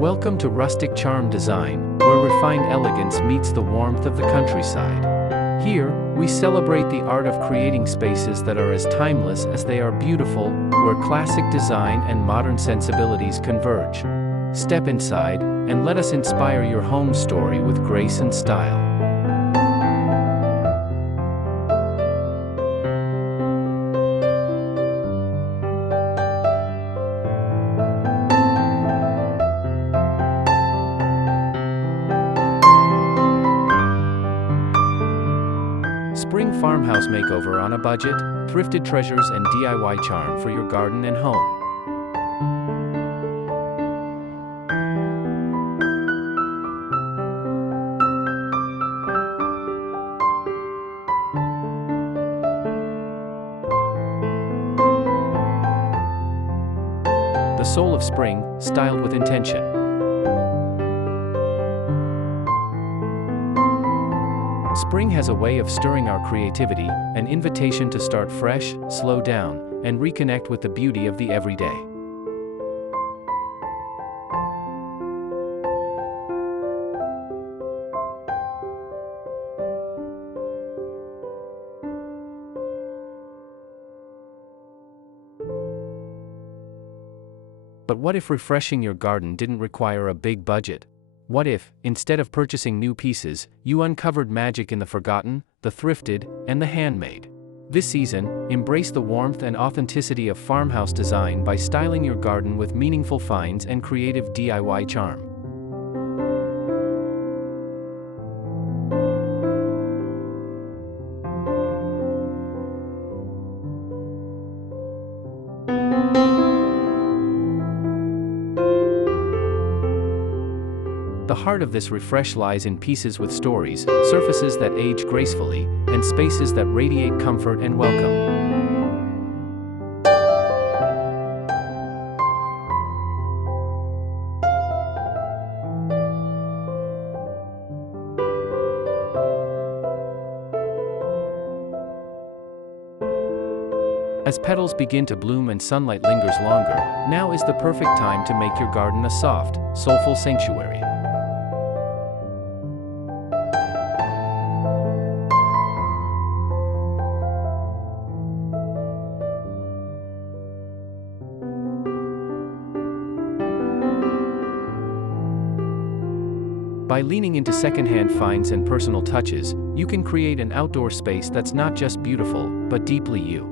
Welcome to Rustic Charm Design, where refined elegance meets the warmth of the countryside. Here, we celebrate the art of creating spaces that are as timeless as they are beautiful, where classic design and modern sensibilities converge. Step inside, and let us inspire your home story with grace and style. Spring Farmhouse Makeover on a budget, Thrifted Treasures and DIY Charm for your garden and home. The soul of spring, styled with intention. Spring has a way of stirring our creativity, an invitation to start fresh, slow down, and reconnect with the beauty of the everyday. But what if refreshing your garden didn't require a big budget? What if, instead of purchasing new pieces, you uncovered magic in the forgotten, the thrifted, and the handmade? This season, embrace the warmth and authenticity of farmhouse design by styling your garden with meaningful finds and creative DIY charm. The heart of this refresh lies in pieces with stories, surfaces that age gracefully, and spaces that radiate comfort and welcome. As petals begin to bloom and sunlight lingers longer, now is the perfect time to make your garden a soft, soulful sanctuary. By leaning into secondhand finds and personal touches, you can create an outdoor space that's not just beautiful, but deeply you.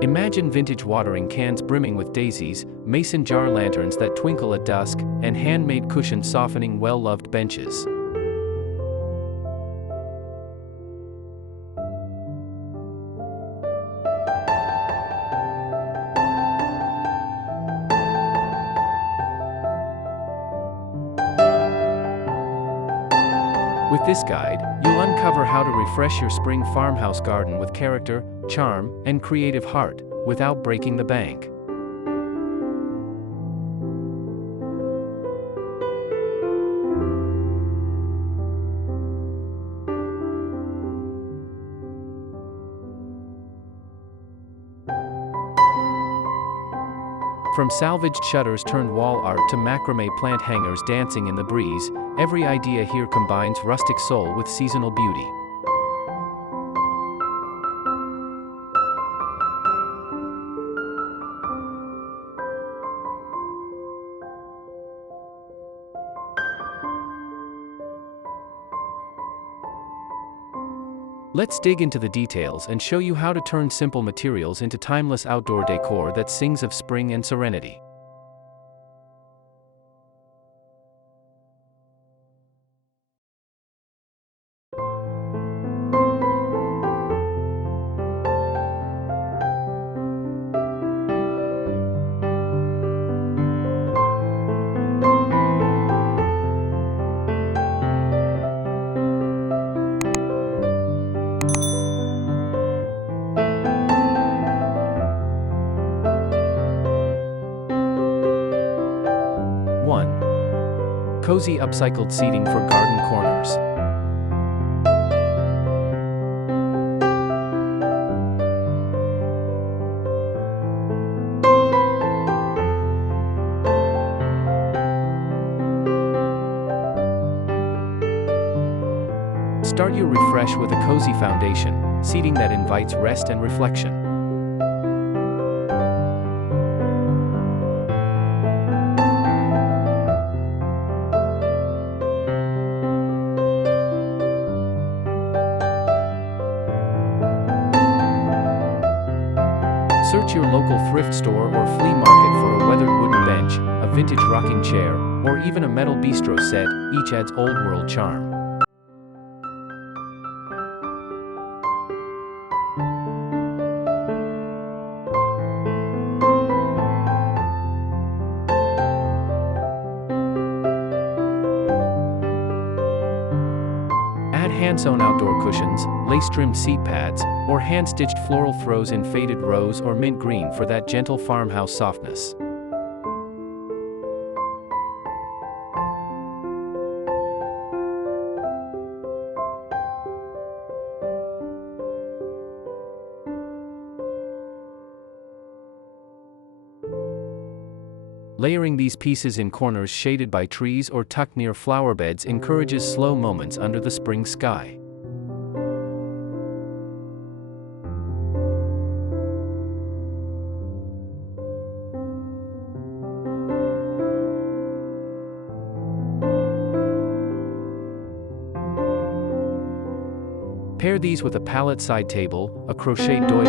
Imagine vintage watering cans brimming with daisies, mason jar lanterns that twinkle at dusk, and handmade cushions softening well-loved benches. With this guide, you'll uncover how to refresh your spring farmhouse garden with character, charm, and creative heart, without breaking the bank. From salvaged shutters turned wall art to macrame plant hangers dancing in the breeze, every idea here combines rustic soul with seasonal beauty. Let's dig into the details and show you how to turn simple materials into timeless outdoor decor that sings of spring and serenity. Cozy upcycled seating for garden corners. Start your refresh with a cozy foundation, seating that invites rest and reflection. Search your local thrift store or flea market for a weathered wooden bench, a vintage rocking chair, or even a metal bistro set. Each adds old-world charm. Add hand-sewn outdoor cushions, lace-trimmed seat pads, or hand-stitched floral throws in faded rose or mint green for that gentle farmhouse softness. Layering these pieces in corners shaded by trees or tucked near flower beds encourages slow moments under the spring sky. Pair these with a pallet side table, a crocheted doily,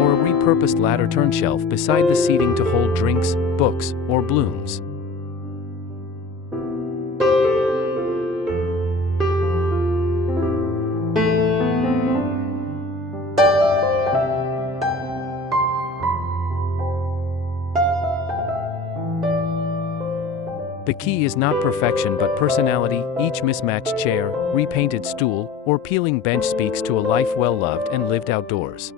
or a repurposed ladder turn shelf beside the seating to hold drinks, books, or blooms. The key is not perfection but personality. Each mismatched chair, repainted stool, or peeling bench speaks to a life well loved and lived outdoors.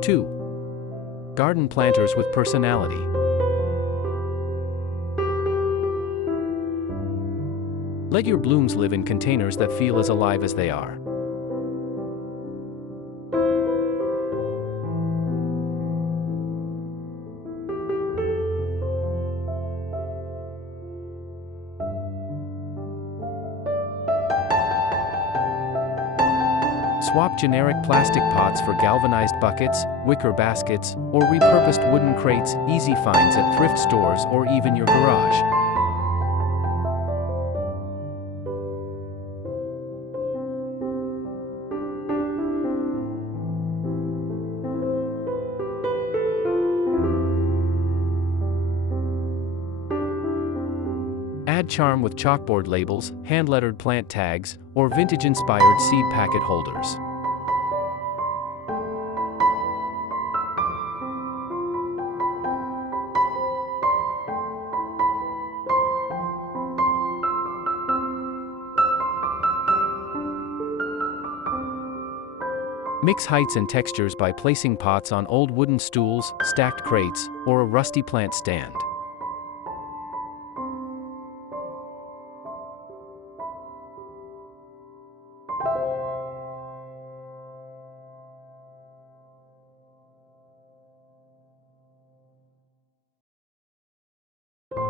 Two. Garden planters with personality. Let your blooms live in containers that feel as alive as they are. Swap generic plastic pots for galvanized buckets, wicker baskets, or repurposed wooden crates. Easy finds at thrift stores or even your garage. Add charm with chalkboard labels, hand-lettered plant tags, or vintage-inspired seed packet holders. Mix heights and textures by placing pots on old wooden stools, stacked crates, or a rusty plant stand.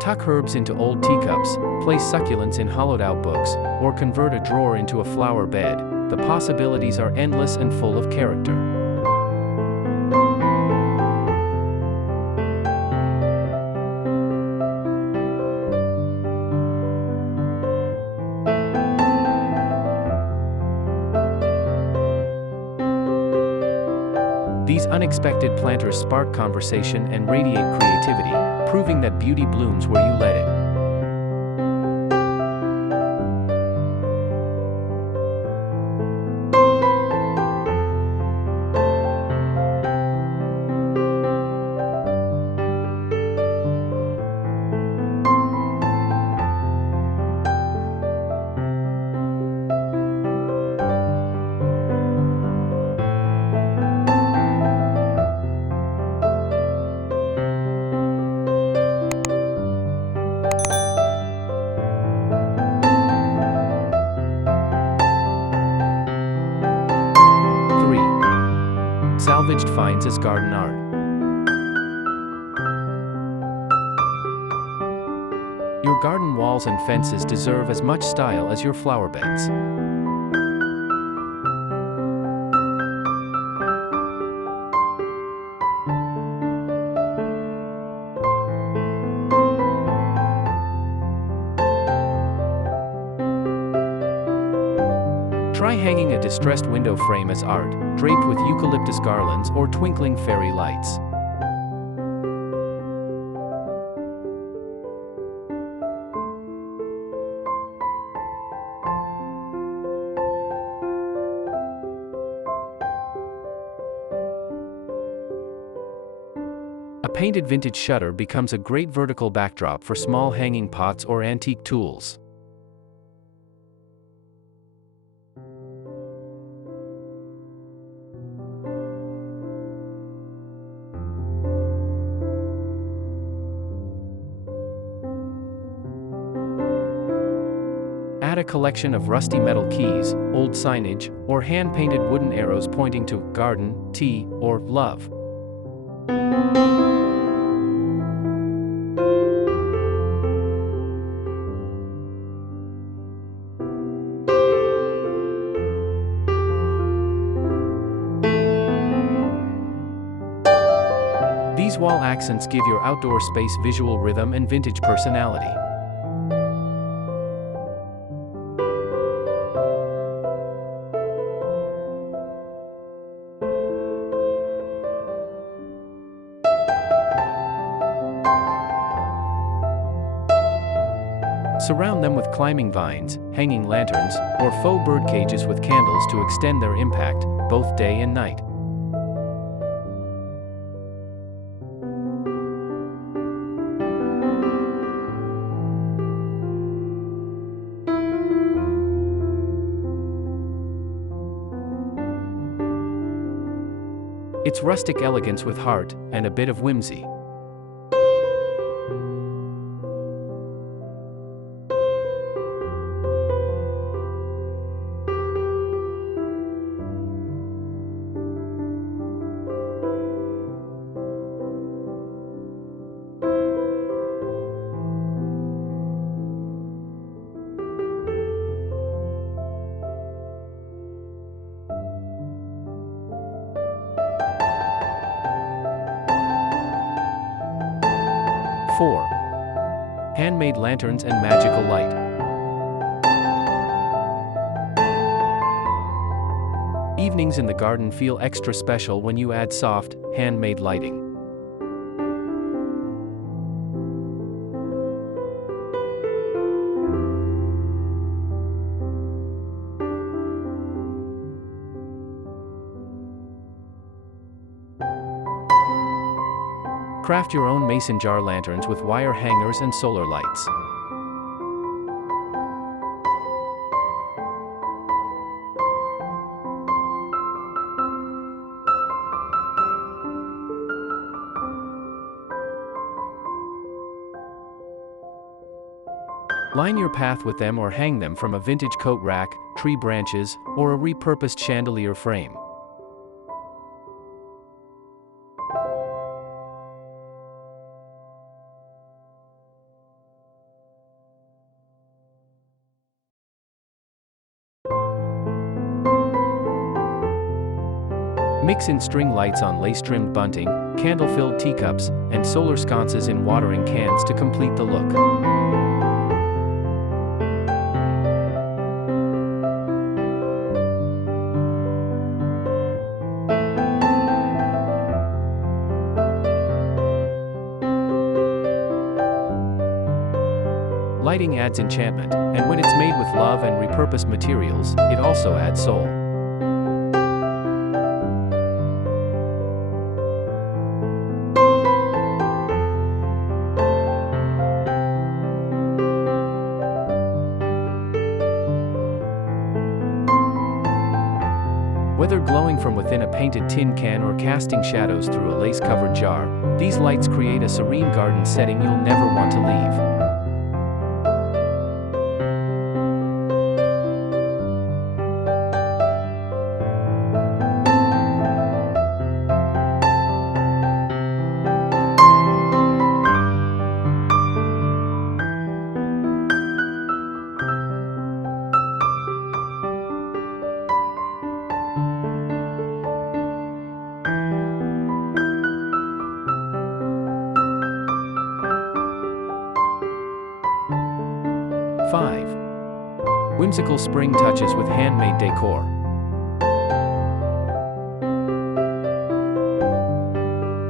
Tuck herbs into old teacups, place succulents in hollowed-out books, or convert a drawer into a flower bed. The possibilities are endless and full of character. These unexpected planters spark conversation and radiate creativity, proving that beauty blooms where you let it. Salvaged finds as garden art. Your garden walls and fences deserve as much style as your flower beds. Try hanging a distressed window frame as art, draped with eucalyptus garlands or twinkling fairy lights. A painted vintage shutter becomes a great vertical backdrop for small hanging pots or antique tools. Add a collection of rusty metal keys, old signage, or hand-painted wooden arrows pointing to garden, tea, or love. These wall accents give your outdoor space visual rhythm and vintage personality. Surround them with climbing vines, hanging lanterns, or faux bird cages with candles to extend their impact, both day and night. It's rustic elegance with heart and a bit of whimsy. Handmade lanterns and magical light. Evenings in the garden feel extra special when you add soft, handmade lighting. Craft your own mason jar lanterns with wire hangers and solar lights. Line your path with them or hang them from a vintage coat rack, tree branches, or a repurposed chandelier frame. Mix in string lights on lace-trimmed bunting, candle-filled teacups, and solar sconces in watering cans to complete the look. Lighting adds enchantment, and when it's made with love and repurposed materials, it also adds soul. Whether glowing from within a painted tin can or casting shadows through a lace-covered jar, these lights create a serene garden setting you'll never want to leave. 5. Whimsical spring touches with handmade decor.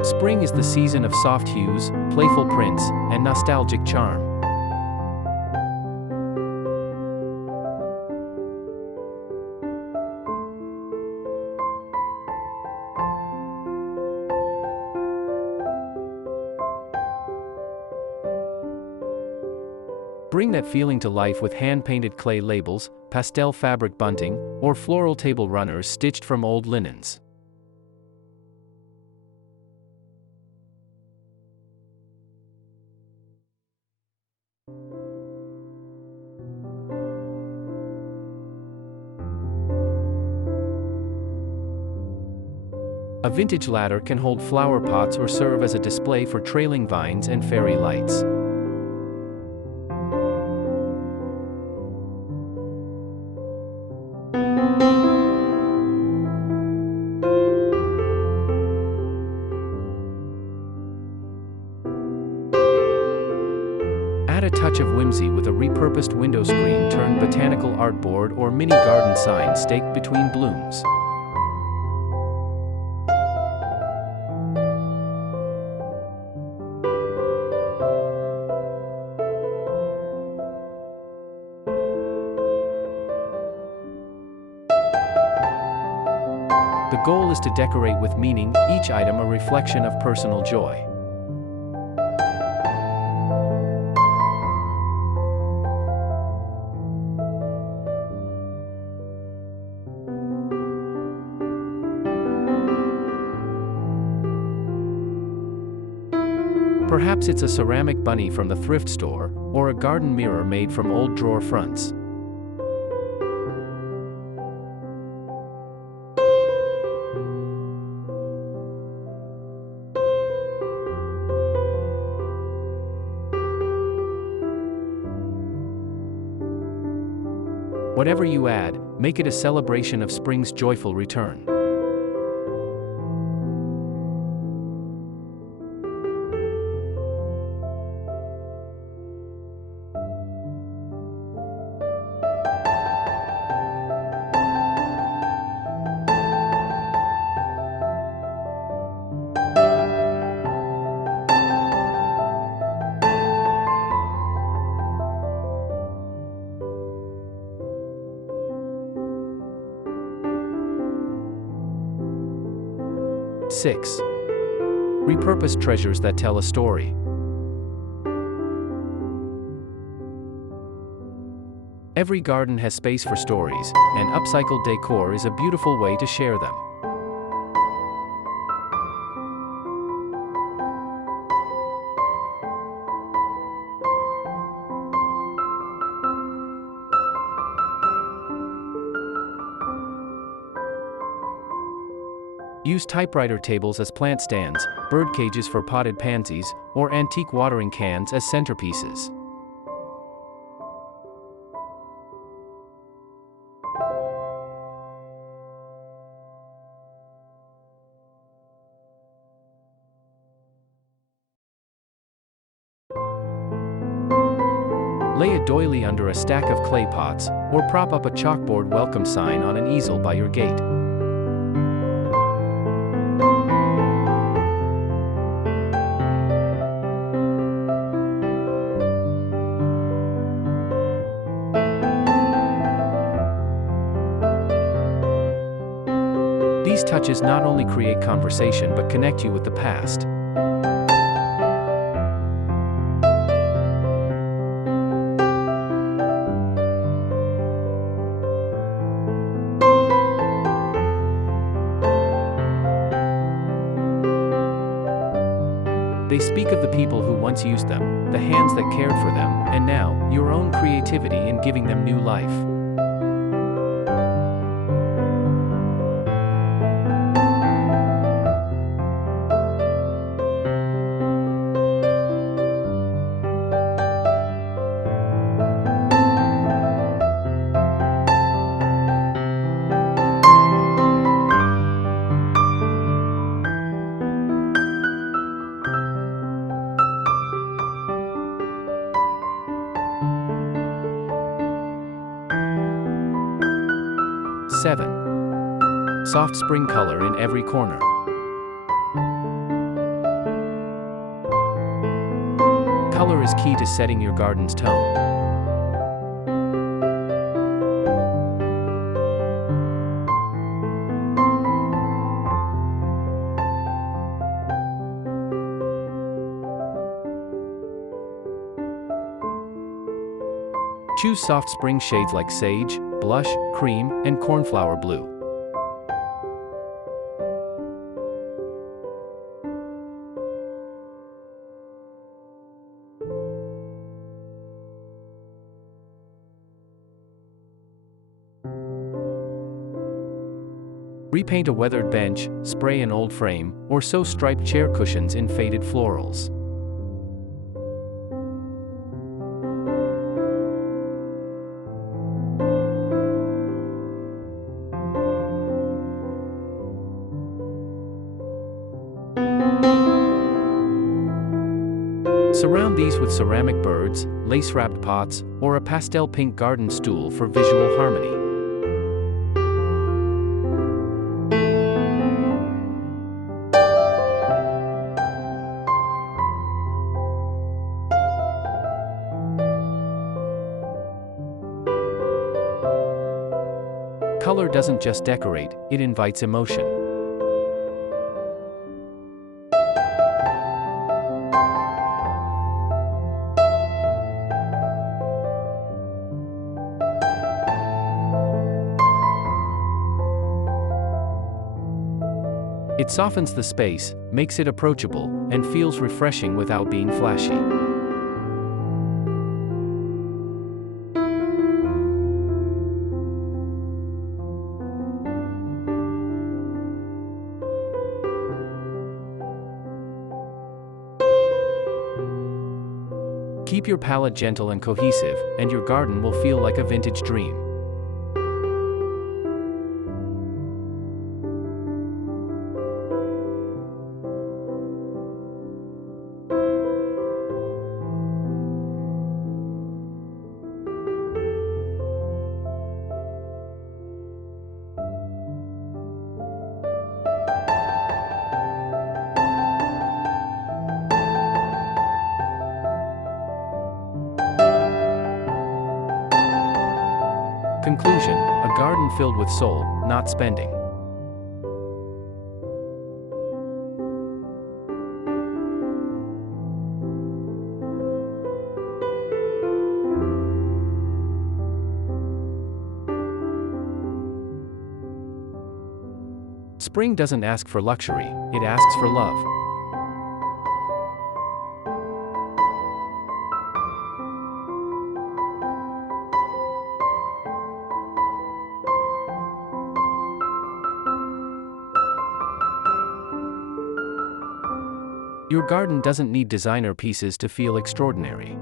Spring is the season of soft hues, playful prints, and nostalgic charm. Bring that feeling to life with hand-painted clay labels, pastel fabric bunting, or floral table runners stitched from old linens. A vintage ladder can hold flower pots or serve as a display for trailing vines and fairy lights. Add a touch of whimsy with a repurposed window screen turned botanical artboard or mini garden sign staked between blooms. The goal is to decorate with meaning, each item a reflection of personal joy. Perhaps it's a ceramic bunny from the thrift store, or a garden mirror made from old drawer fronts. Whatever you add, make it a celebration of spring's joyful return. Six. Repurposed treasures that tell a story. Every garden has space for stories, and upcycled decor is a beautiful way to share them. Use typewriter tables as plant stands, bird cages for potted pansies, or antique watering cans as centerpieces. Lay a doily under a stack of clay pots, or prop up a chalkboard welcome sign on an easel by your gate. These touches not only create conversation but connect you with the past. They speak of the people who once used them, the hands that cared for them, and now, your own creativity in giving them new life. Seven. Soft spring color in every corner. Color is key to setting your garden's tone. Choose soft spring shades like sage, blush, cream, and cornflower blue. Repaint a weathered bench, spray an old frame, or sew striped chair cushions in faded florals. Surround these with ceramic birds, lace-wrapped pots, or a pastel pink garden stool for visual harmony. Color doesn't just decorate, it invites emotion. It softens the space, makes it approachable, and feels refreshing without being flashy. Keep your palette gentle and cohesive, and your garden will feel like a vintage dream. Conclusion: a garden filled with soul, not spending. Spring doesn't ask for luxury, it asks for love. Your garden doesn't need designer pieces to feel extraordinary.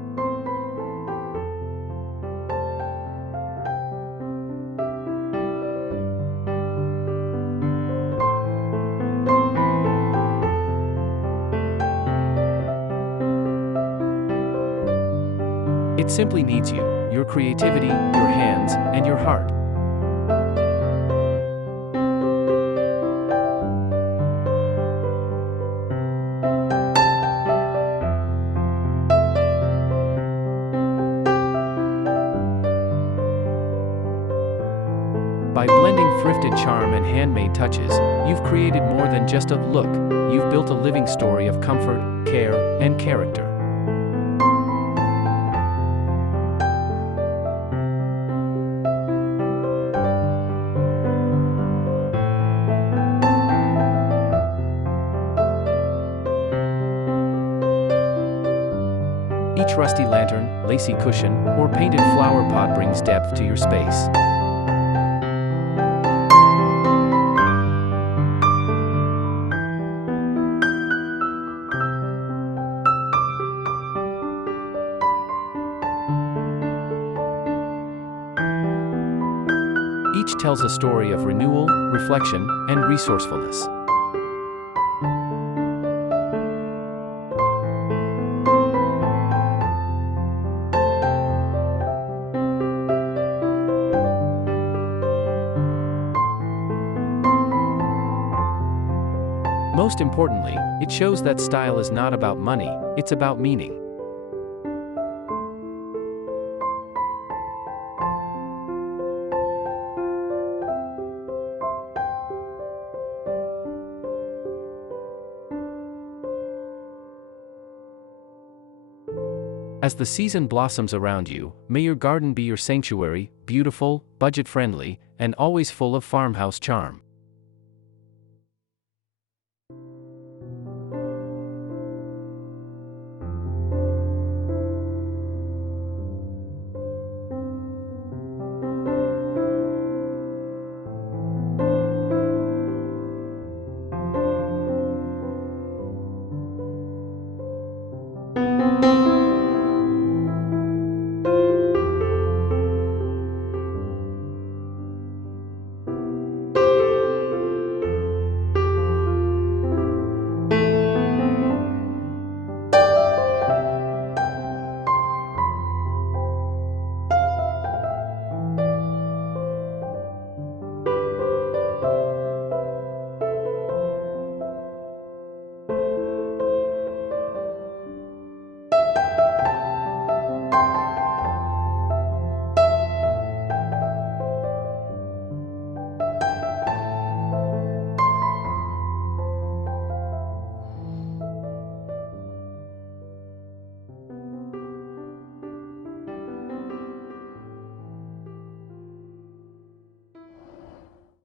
It simply needs you, your creativity, your hands, and your heart. By blending thrifted charm and handmade touches, you've created more than just a look, you've built a living story of comfort, care, and character. Each rusty lantern, lacy cushion, or painted flower pot brings depth to your space. Each tells a story of renewal, reflection, and resourcefulness. Most importantly, it shows that style is not about money, it's about meaning. As the season blossoms around you, may your garden be your sanctuary, beautiful, budget-friendly, and always full of farmhouse charm.